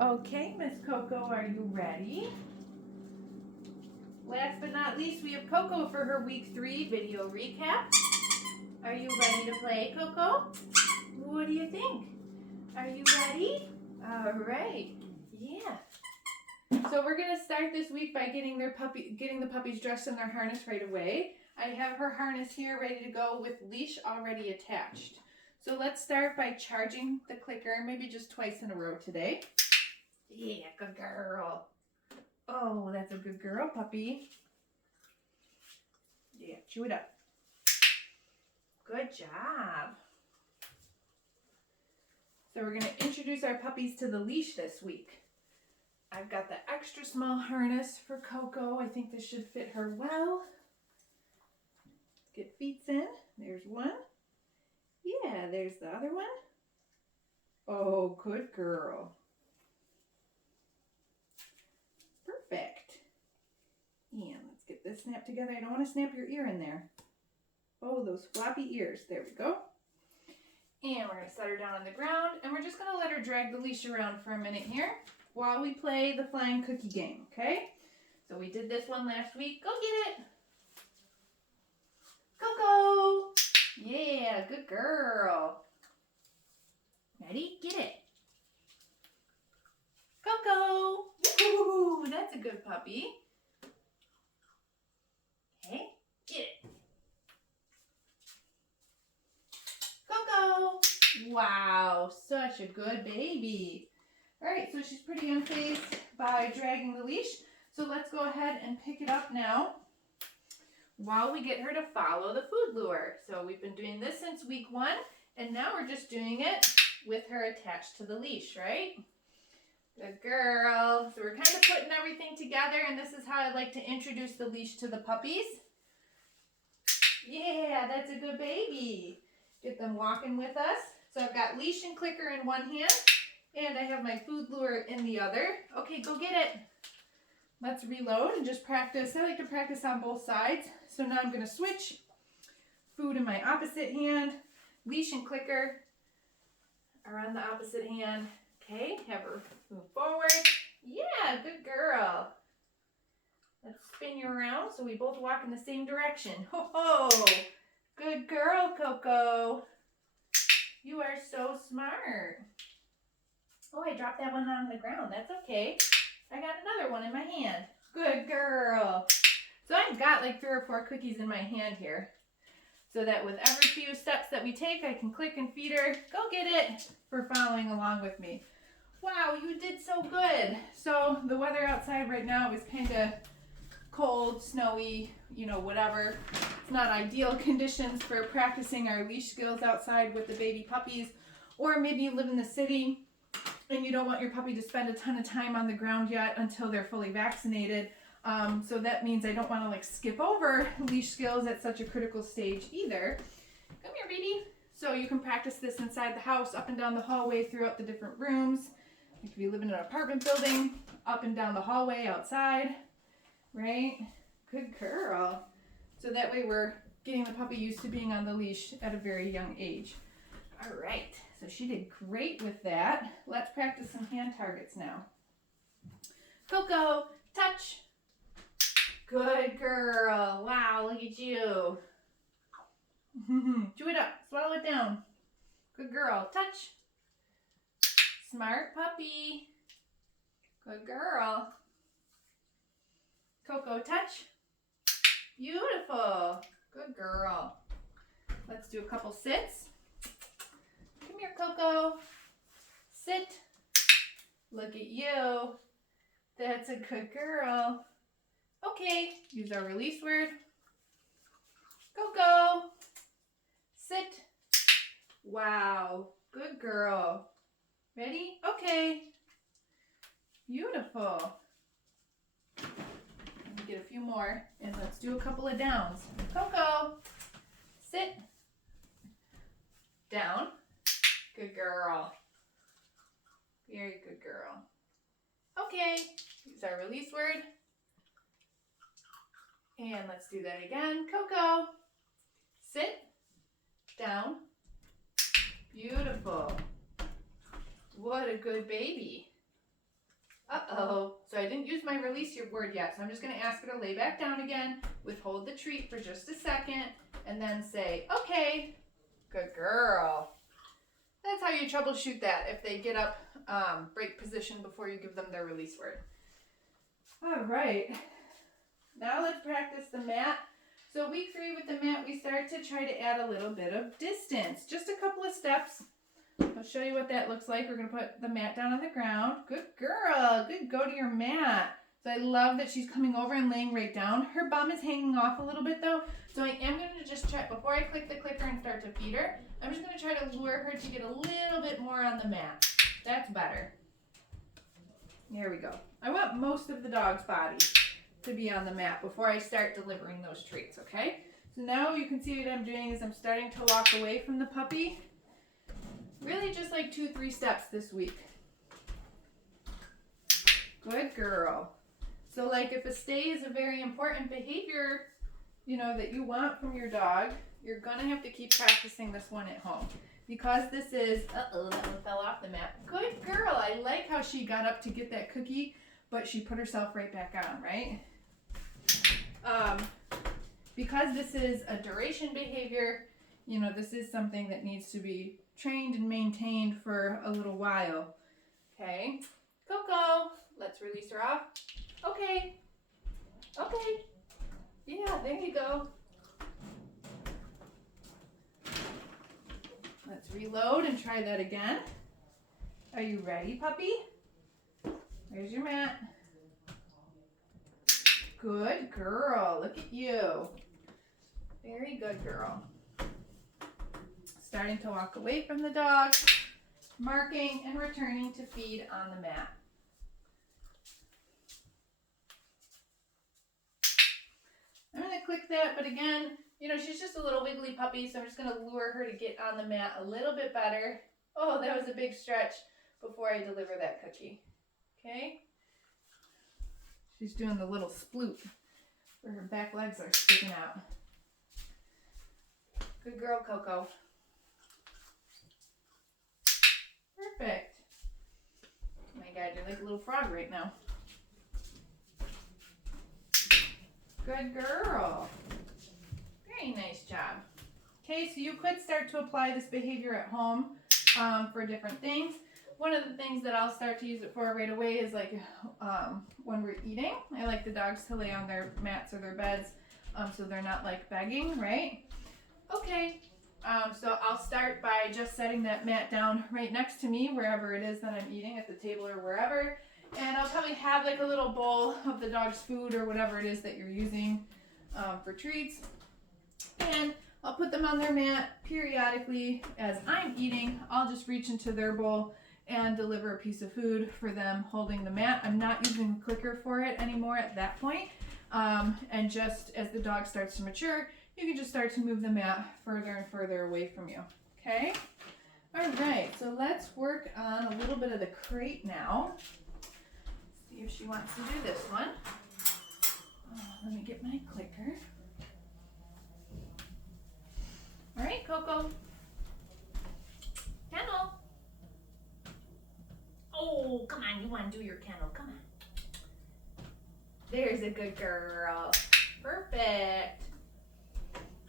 Okay, Miss Coco, are you ready? Last but not least, we have Coco for her week 3 video recap. Are you ready to play, Coco? What do you think? Are you ready? All right. Yeah. So we're gonna start this week by getting the puppies dressed in their harness right away. I have her harness here ready to go with leash already attached. So let's start by charging the clicker, maybe just twice in a row today. Yeah, good girl. Oh, that's a good girl, puppy. Yeah, chew it up. Good job. So we're going to introduce our puppies to the leash this week. I've got the extra small harness for Coco. I think this should fit her well. Get feet in. There's one. Yeah, there's the other one. Oh, good girl. Perfect. And let's get this snapped together. I don't want to snap your ear in there. Oh, those floppy ears. There we go. And we're going to set her down on the ground, and we're just going to let her drag the leash around for a minute here while we play the flying cookie game, okay? So we did this one last week. Go get it. Coco. Yeah, good girl. Ready? Get it. Coco. Woo, that's a good puppy. Okay, get it. Coco. Wow, such a good baby. All right, so she's pretty unfazed by dragging the leash. So let's go ahead and pick it up now while we get her to follow the food lure. So we've been doing this since week 1, and now we're just doing it with her attached to the leash, right? Good girl. So we're kind of putting everything together, and this is how I like to introduce the leash to the puppies. Yeah, that's a good baby. Get them walking with us. So I've got leash and clicker in one hand, and I have my food lure in the other. Okay, go get it. Let's reload and just practice. I like to practice on both sides. So now I'm going to switch. Food in my opposite hand. Leash and clicker are on the opposite hand. Okay, have her move forward. Yeah, good girl. Let's spin you around so we both walk in the same direction. Ho ho! Good girl, Coco. You are so smart. Oh, I dropped that one on the ground. That's okay. I got another one in my hand. Good girl. So I've got like 3 or 4 cookies in my hand here, so that with every few steps that we take, I can click and feed her. Go get it for following along with me. Wow, you did so good. So the weather outside right now is kind of cold, snowy, you know, whatever. It's not ideal conditions for practicing our leash skills outside with the baby puppies. Or maybe you live in the city and you don't want your puppy to spend a ton of time on the ground yet until they're fully vaccinated. So that means I don't want to like skip over leash skills at such a critical stage either. Come here, baby. So you can practice this inside the house, up and down the hallway, throughout the different rooms. Like if you live in an apartment building, up and down the hallway, outside, right? Good girl. So that way we're getting the puppy used to being on the leash at a very young age. All right, so she did great with that. Let's practice some hand targets now. Coco, touch. Good girl. Wow, look at you. Chew it up, swallow it down. Good girl, touch. Smart puppy. Good girl. Coco, touch. Beautiful. Good girl. Let's do a couple sits. Come here, Coco. Sit. Look at you. That's a good girl. Okay, use our release word. Coco. Sit. Wow. Good girl. Ready? Okay. Beautiful. Let me get a few more, and let's do a couple of downs. Coco. Sit. Down. Good girl. Very good girl. Okay, use our release word. And let's do that again. Coco. Sit. Down. Beautiful. What a good baby. Uh-oh. So I didn't use my release your word yet. So I'm just going to ask her to lay back down again, withhold the treat for just a second, and then say, okay, good girl. That's how you troubleshoot that if they get up, break position before you give them their release word. All right. Now let's practice the mat. So week 3 with the mat, we start to try to add a little bit of distance. Just a couple of steps. I'll show you what that looks like. We're going to put the mat down on the ground. Good girl. Good go to your mat. So I love that she's coming over and laying right down. Her bum is hanging off a little bit though. So I am going to just try, before I click the clicker and start to feed her, I'm just going to try to lure her to get a little bit more on the mat. That's better. Here we go. I want most of the dog's body to be on the mat before I start delivering those treats, okay? So now you can see what I'm doing is I'm starting to walk away from the puppy. Really just like 2-3 steps this week. Good girl. So like if a stay is a very important behavior, you know, that you want from your dog, you're gonna have to keep practicing this one at home. Because this is, uh-oh, that one fell off the mat. Good girl. I like how she got up to get that cookie, but she put herself right back on, right? Because this is a duration behavior, you know, this is something that needs to be trained and maintained for a little while. Okay, Coco, let's release her off. Okay, okay, yeah, there you go. Let's reload and try that again. Are you ready, puppy? There's your mat. Good girl. Look at you. Very good girl. Starting to walk away from the dog, marking and returning to feed on the mat. I'm going to click that, but again, you know, she's just a little wiggly puppy, so I'm just going to lure her to get on the mat a little bit better. Oh, that was a big stretch before I deliver that cookie. Okay? She's doing the little sploot where her back legs are sticking out. Good girl, Coco. Perfect. Oh my God, you're like a little frog right now. Good girl. Very nice job. Okay, so you could start to apply this behavior at home for different things. One of the things that I'll start to use it for right away is like when we're eating. I like the dogs to lay on their mats or their beds so they're not like begging, right? Okay, so I'll start by just setting that mat down right next to me, wherever it is that I'm eating, at the table or wherever. And I'll probably have like a little bowl of the dog's food or whatever it is that you're using for treats. And I'll put them on their mat periodically as I'm eating. I'll just reach into their bowl and deliver a piece of food for them holding the mat. I'm not using the clicker for it anymore at that point. And just as the dog starts to mature, you can just start to move the mat further and further away from you. Okay? All right, so let's work on a little bit of the crate now. See if she wants to do this one. Let me get my clicker. All right, Coco. Kennel. Oh, come on, you want to do your kennel, come on. There's a good girl. Perfect.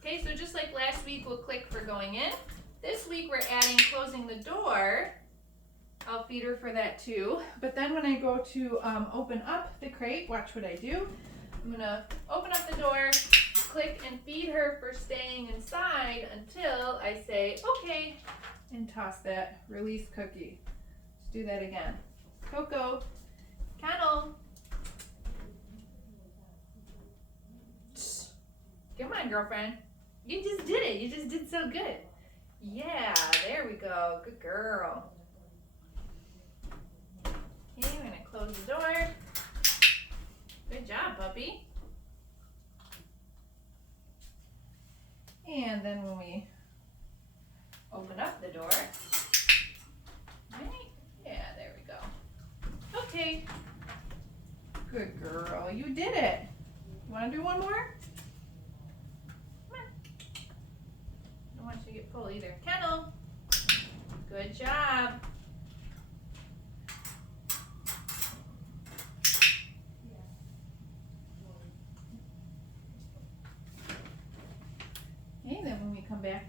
Okay, so just like last week, we'll click for going in. This week, we're adding closing the door. I'll feed her for that too. But then when I go to open up the crate, watch what I do. I'm gonna open up the door, click and feed her for staying inside until I say, okay, and toss that release cookie. Let's do that again. Coco, kennel. Come on, girlfriend. You just did it. You just did so good. Yeah, there we go. Good girl. Okay, we're gonna close the door. Good job, puppy. And then when we open up the door, right? Yeah, there we go. Okay. Good girl. You did it. You want to do one more? Come on. Don't want you to get full either. Kennel. Good job.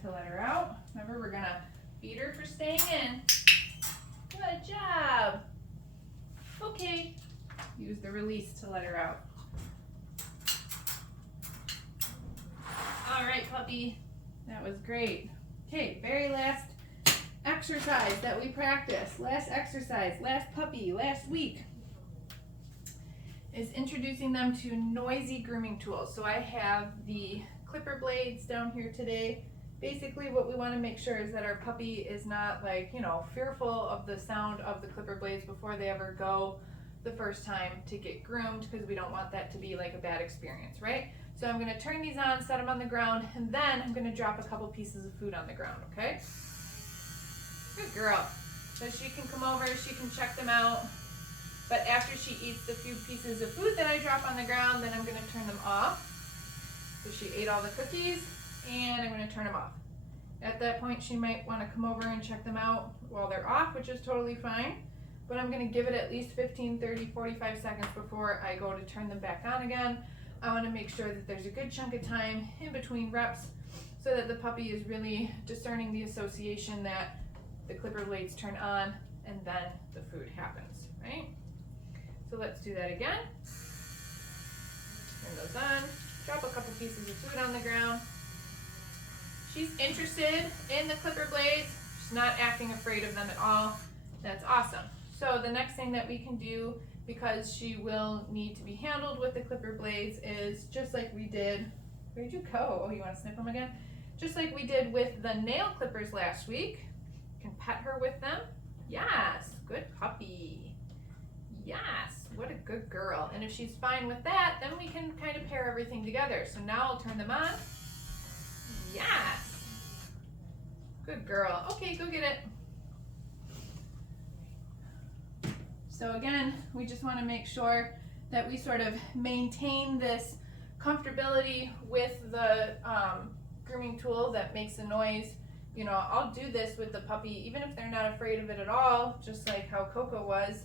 to let her out. Remember, we're gonna feed her for staying in. Good job. Okay, use the release to let her out. All right, puppy, that was great. Okay, very last exercise that we practice, last exercise, last puppy, last week, is introducing them to noisy grooming tools. So I have the clipper blades down here today. Basically what we want to make sure is that our puppy is not like, you know, fearful of the sound of the clipper blades before they ever go the first time to get groomed, because we don't want that to be like a bad experience, right? So I'm going to turn these on, set them on the ground, and then I'm going to drop a couple pieces of food on the ground, okay? Good girl. So she can come over, she can check them out. But after she eats the few pieces of food that I drop on the ground, then I'm going to turn them off. So she ate all the cookies, and I'm going to turn them off. At that point, she might want to come over and check them out while they're off, which is totally fine. But I'm going to give it at least 15, 30, 45 seconds before I go to turn them back on again. I want to make sure that there's a good chunk of time in between reps so that the puppy is really discerning the association that the clipper blades turn on and then the food happens, right? So let's do that again. Turn those on, drop a couple pieces of food on the ground. She's interested in the clipper blades. She's not acting afraid of them at all. That's awesome. So the next thing that we can do, because she will need to be handled with the clipper blades, is just like we did. Where'd you go? Oh, you want to snip them again? Just like we did with the nail clippers last week. You can pet her with them. Yes, good puppy. Yes, what a good girl. And if she's fine with that, then we can kind of pair everything together. So now I'll turn them on. Yes. Good girl. Okay, go get it. So again, we just want to make sure that we sort of maintain this comfortability with the grooming tool that makes a noise. You know, I'll do this with the puppy, even if they're not afraid of it at all, just like how Coco was.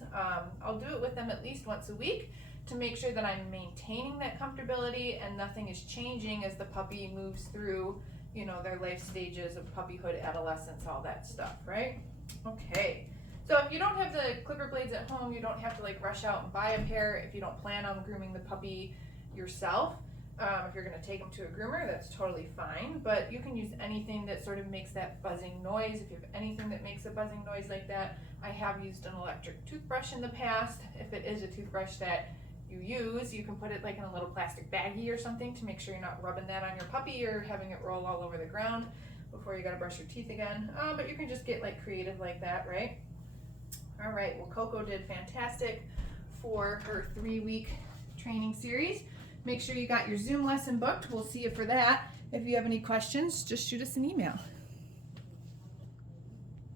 I'll do it with them at least once a week to make sure that I'm maintaining that comfortability and nothing is changing as the puppy moves through, you know, their life stages of puppyhood, adolescence, all that stuff, right? Okay. So if you don't have the clipper blades at home, you don't have to like rush out and buy a pair if you don't plan on grooming the puppy yourself. If you're going to take them to a groomer, that's totally fine, but you can use anything that sort of makes that buzzing noise. If you have anything that makes a buzzing noise like that, I have used an electric toothbrush in the past. If it is a toothbrush that you use, you can put it like in a little plastic baggie or something to make sure you're not rubbing that on your puppy or having it roll all over the ground before you got to brush your teeth again. But you can just get like creative like that, right? All right, well, Coco did fantastic for her 3-week training series. Make sure you got your Zoom lesson booked. We'll see you for that. If you have any questions, just shoot us an email.